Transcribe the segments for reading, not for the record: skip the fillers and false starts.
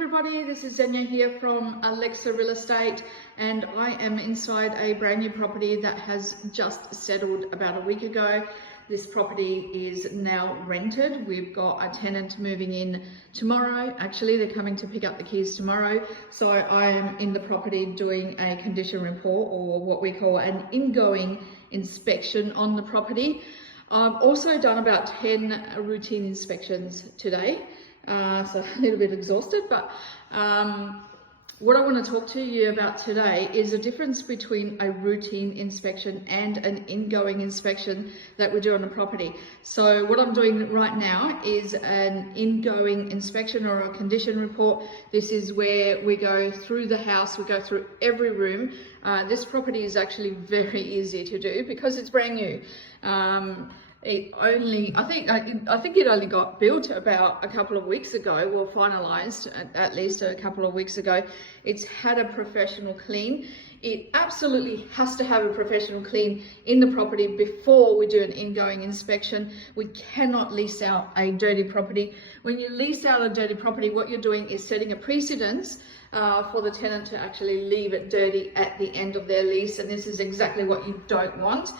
everybody, this is Xenia here from Alexa Real Estate, and I am inside a brand new property that has just settled about a week ago. This property is now rented. We've got a tenant moving in tomorrow. Actually, they're coming to pick up the keys tomorrow. So I am in the property doing a condition report, or what we call an ingoing inspection on the property. I've also done about 10 routine inspections today. So a little bit exhausted, but what I want to talk to you about today is the difference between a routine inspection and an ingoing inspection that we do on a property. So what I'm doing right now is an ingoing inspection or a condition report. This is where we go through the house, we go through every room. This property is actually very easy to do because it's brand new. I think it only got built about a couple of weeks ago, well finalised at least a couple of weeks ago. It's had a professional clean. It absolutely has to have a professional clean in the property before we do an ingoing inspection. We cannot lease out a dirty property. When you lease out a dirty property, what you're doing is setting a precedence for the tenant to actually leave it dirty at the end of their lease, and this is exactly what you don't want.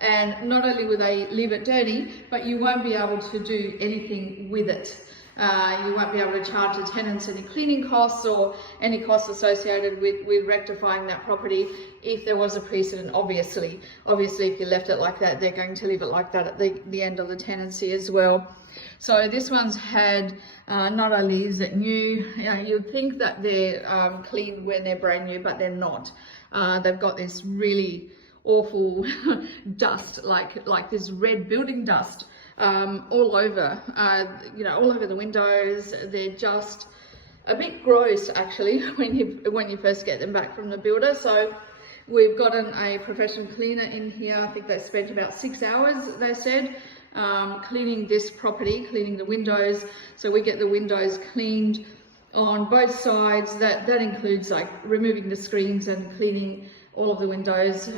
And not only will they leave it dirty, but you won't be able to do anything with it. You won't be able to charge the tenants any cleaning costs or any costs associated with rectifying that property if there was a precedent, obviously. Obviously, if you left it like that, they're going to leave it like that at the end of the tenancy as well. So this one's had, not only is it new, you'd think that they're clean when they're brand new, but they're not. They've got this really awful dust, like this red building dust all over, all over the windows. They're just a bit gross actually when you first get them back from the builder. So we've gotten a professional cleaner in here. I think they spent about 6 hours, they said, cleaning this property, cleaning the windows. So we get the windows cleaned on both sides. That includes like removing the screens and cleaning all of the windows.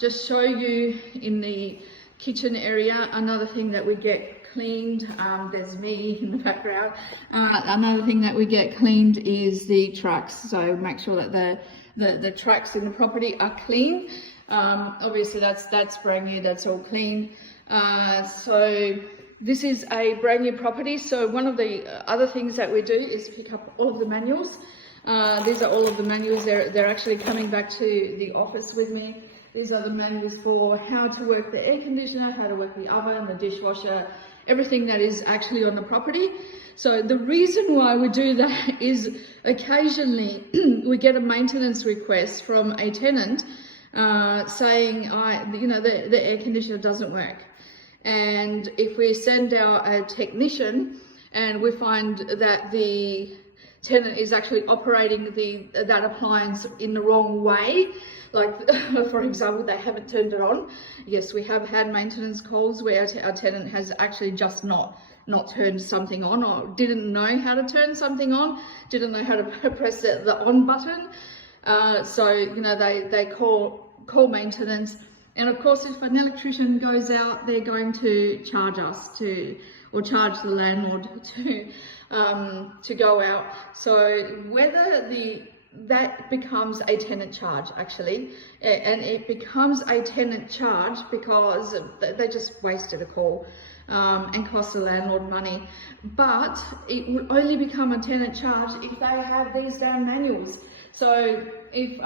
Just show you in the kitchen area, another thing that we get cleaned, there's me in the background. Another thing that we get cleaned is the tracks. So make sure that the tracks in the property are clean. Obviously that's brand new, that's all clean. So this is a brand new property. So one of the other things that we do is pick up all of the manuals. These are all of the manuals. They're actually coming back to the office with me. These are the manuals for how to work the air conditioner, how to work the oven, the dishwasher, everything that is actually on the property. So the reason why we do that is occasionally we get a maintenance request from a tenant saying, the air conditioner doesn't work. And if we send out a technician and we find that the tenant is actually operating that appliance in the wrong way, like for example, they haven't turned it on. Yes, we have had maintenance calls where our tenant has actually just not turned something on, or didn't know how to turn something on, didn't know how to press the on button. So they call maintenance, and of course if an electrician goes out, they're going to charge us or charge the landlord to go out. So whether that becomes a tenant charge actually, and it becomes a tenant charge because they just wasted a call and cost the landlord money. But it would only become a tenant charge if they have these damn manuals. So if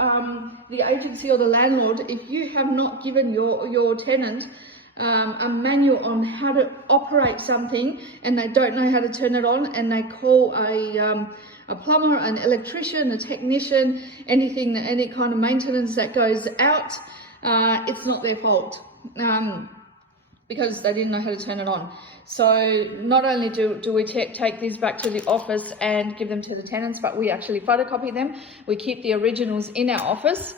the agency or the landlord, if you have not given your tenant a manual on how to operate something, and they don't know how to turn it on, and they call a plumber, an electrician, a technician, any kind of maintenance that goes out, it's not their fault, because they didn't know how to turn it on. So not only do we take these back to the office and give them to the tenants, but we actually photocopy them. We keep the originals in our office.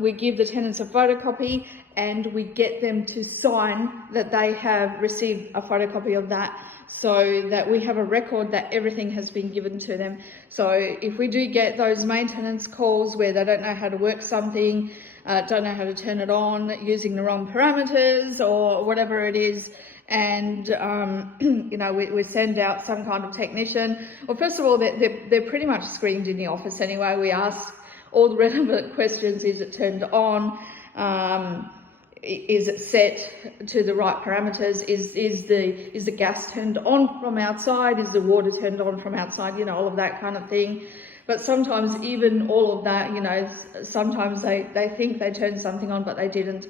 We give the tenants a photocopy, and we get them to sign that they have received a photocopy of that, so that we have a record that everything has been given to them. So if we do get those maintenance calls where they don't know how to work something, don't know how to turn it on, using the wrong parameters or whatever it is, and you know, we send out some kind of technician. Well, first of all, they're pretty much screened in the office anyway. We ask all the relevant questions. Is it turned on? Is it set to the right parameters? Is the gas turned on from outside? Is the water turned on from outside? You know, all of that kind of thing. But sometimes even all of that, you know, sometimes they think they turned something on, but they didn't.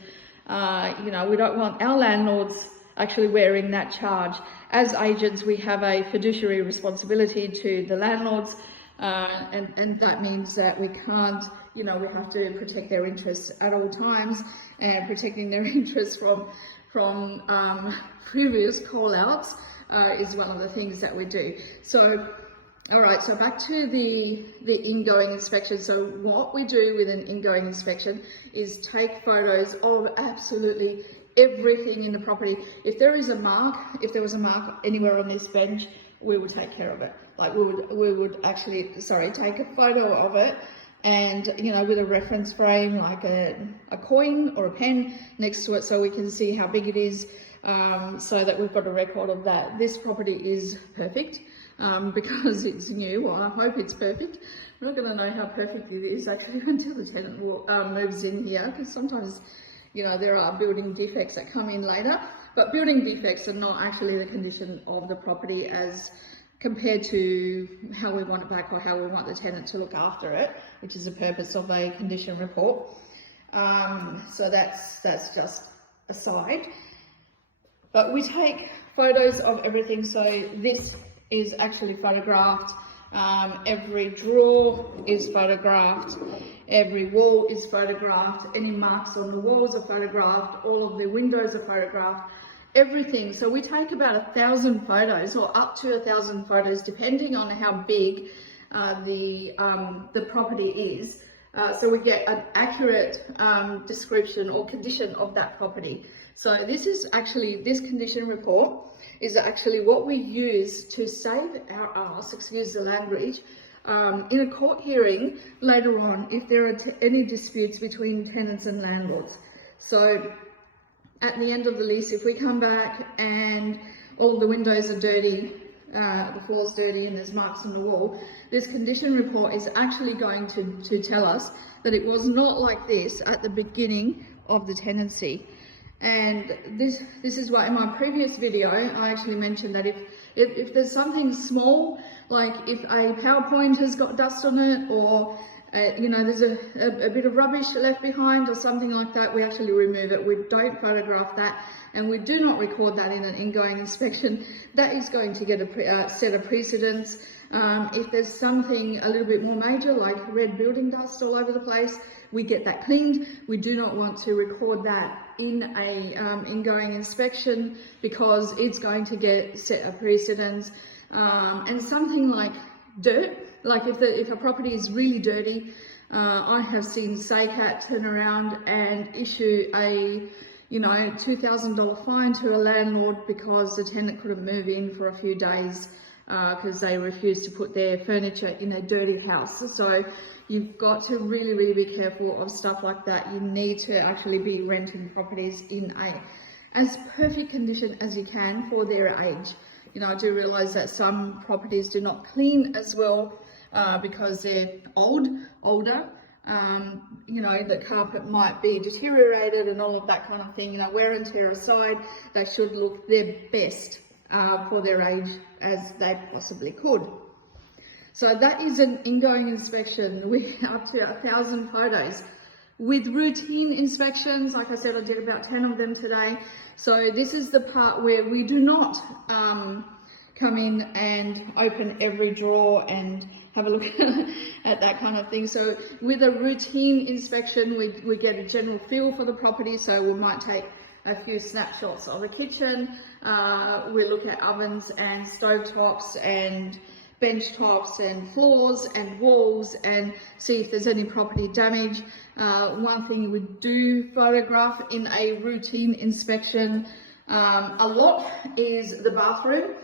You know, we don't want our landlords actually wearing that charge. As agents, we have a fiduciary responsibility to the landlords, and that means that we can't, you know, we have to protect their interests at all times, and protecting their interests from previous call-outs is one of the things that we do. So, all right, so back to the ingoing inspection. So what we do with an ingoing inspection is take photos of absolutely everything in the property. If there was a mark anywhere on this bench, we would take care of it. Like we would actually, take a photo of it, and, you know, with a reference frame, like a coin or a pen next to it, so we can see how big it is, so that we've got a record of that. This property is perfect, because it's new. Well, I hope it's perfect. We're not going to know how perfect it is actually until the tenant moves in here, because sometimes, you know, there are building defects that come in later, but building defects are not actually the condition of the property as compared to how we want it back or how we want the tenant to look after it, which is the purpose of a condition report. So that's just a side. But we take photos of everything. So this is actually photographed. Every drawer is photographed. Every wall is photographed. Any marks on the walls are photographed. All of the windows are photographed. Everything. So we take about 1,000 photos, or up to 1,000 photos, depending on how big the property is. So we get an accurate description or condition of that property. So this condition report is actually what we use to save our ass, excuse the language, in a court hearing later on if there are any disputes between tenants and landlords. So at the end of the lease, if we come back and all of the windows are dirty, the floor's dirty and there's marks on the wall, this condition report is actually going to tell us that it was not like this at the beginning of the tenancy. And this is why in my previous video I actually mentioned that if there's something small, like if a PowerPoint has got dust on it, or you know, there's a bit of rubbish left behind or something like that, we actually remove it. We don't photograph that, and we do not record that in an ingoing inspection. That is going to get a set of precedents. If there's something a little bit more major, like red building dust all over the place, we get that cleaned. We do not want to record that in a ingoing inspection, because it's going to get set a precedents. And something like dirt, like if a property is really dirty, I have seen SACAT turn around and issue a $2,000 fine to a landlord because the tenant couldn't move in for a few days because they refused to put their furniture in a dirty house. So you've got to really, really be careful of stuff like that. You need to actually be renting properties in as perfect condition as you can for their age. You know, I do realise that some properties do not clean as well because they're older. You know, the carpet might be deteriorated and all of that kind of thing. You know, wear and tear aside, they should look their best for their age as they possibly could. So that is an ingoing inspection with up to 1,000 photos. With routine inspections, like I said, I did about 10 of them today. So this is the part where we do not come in and open every drawer and have a look at that kind of thing. So with a routine inspection, we get a general feel for the property. So we might take a few snapshots of the kitchen. We look at ovens and stovetops and bench tops and floors and walls and see if there's any property damage. One thing we do photograph in a routine inspection a lot is the bathroom.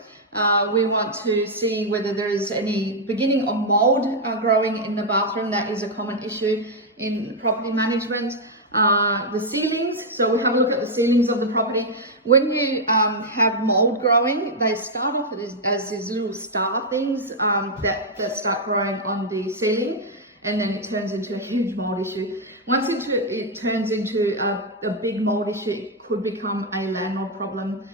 We want to see whether there is any beginning of mold growing in the bathroom. That is a common issue in property management. The ceilings, so we have a look at the ceilings of the property. When you have mold growing, they start off as these little star things that start growing on the ceiling, and then it turns into a huge mold issue. Once it turns into a big mold issue, it could become a landlord problem,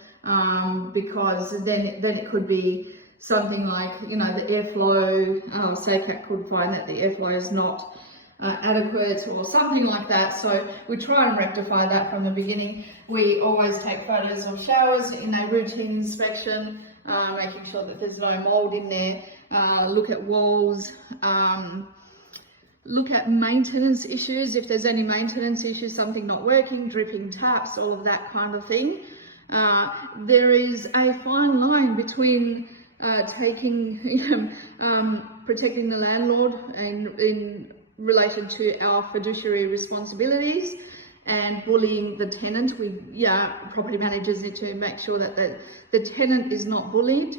because then it could be something like, you know, the airflow, SACAT could find that the airflow is not adequate or something like that. So we try and rectify that from the beginning. We always take photos of showers in a routine inspection, making sure that there's no mold in there. Look at walls, look at maintenance issues. If there's any maintenance issues, something not working, dripping taps, all of that kind of thing. There is a fine line between protecting the landlord in relation to our fiduciary responsibilities and bullying the tenant. Property managers need to make sure that the tenant is not bullied.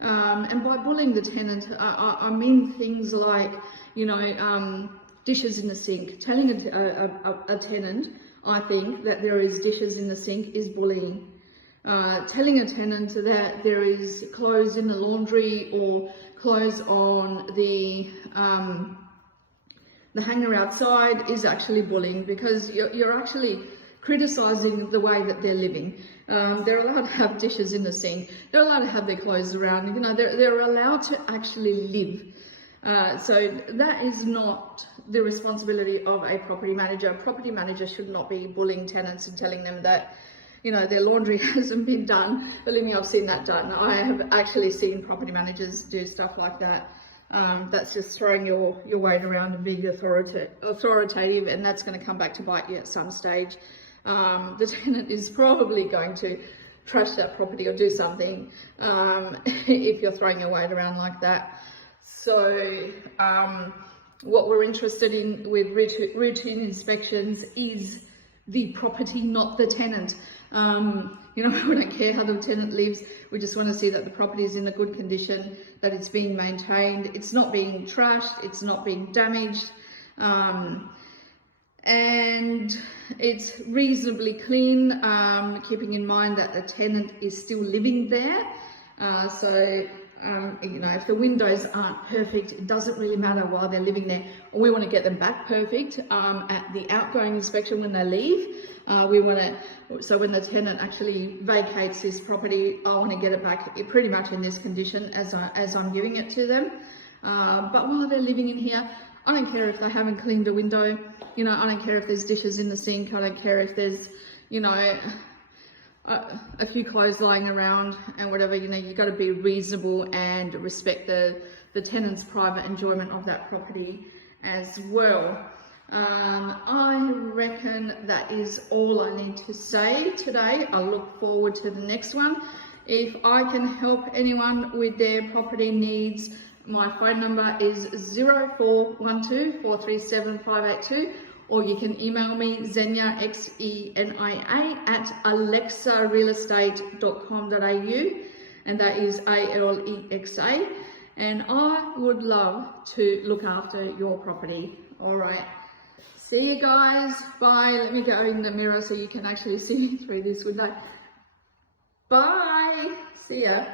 And by bullying the tenant, I mean things like, you know, dishes in the sink. Telling a tenant, I think, that there is dishes in the sink is bullying. Telling a tenant that there is clothes in the laundry or clothes on the hanger outside is actually bullying, because you're actually criticizing the way that they're living. They're allowed to have dishes in the sink. They're allowed to have their clothes around. You know, they're allowed to actually live. So that is not the responsibility of a property manager. A property manager should not be bullying tenants and telling them that, you know, their laundry hasn't been done. Believe me, I've seen that done. I have actually seen property managers do stuff like that. That's just throwing your weight around and being authoritative, and that's going to come back to bite you at some stage. The tenant is probably going to trash that property or do something if you're throwing your weight around like that. So what we're interested in with routine inspections is the property, not the tenant. You know, we don't care how the tenant lives. We just want to see that the property is in a good condition, that it's being maintained, it's not being trashed, it's not being damaged, and it's reasonably clean, keeping in mind that the tenant is still living there. You know, if the windows aren't perfect, it doesn't really matter while they're living there. We want to get them back perfect at the outgoing inspection when they leave. So when the tenant actually vacates this property, I want to get it back pretty much in this condition as I'm giving it to them. But while they're living in here, I don't care if they haven't cleaned a window. You know, I don't care if there's dishes in the sink. I don't care if there's, you know, a few clothes lying around and whatever. You know, you've got to be reasonable and respect the tenant's private enjoyment of that property as well. I reckon that is all I need to say today. I look forward to the next one. If I can help anyone with their property needs, my phone number is 0412 437 582, or you can email me Xenia, Xenia, at alexarealestate.com.au, and that is ALEXA, and I would love to look after your property. All right. See you guys. Bye. Let me go in the mirror so you can actually see me through this window. Bye. See ya.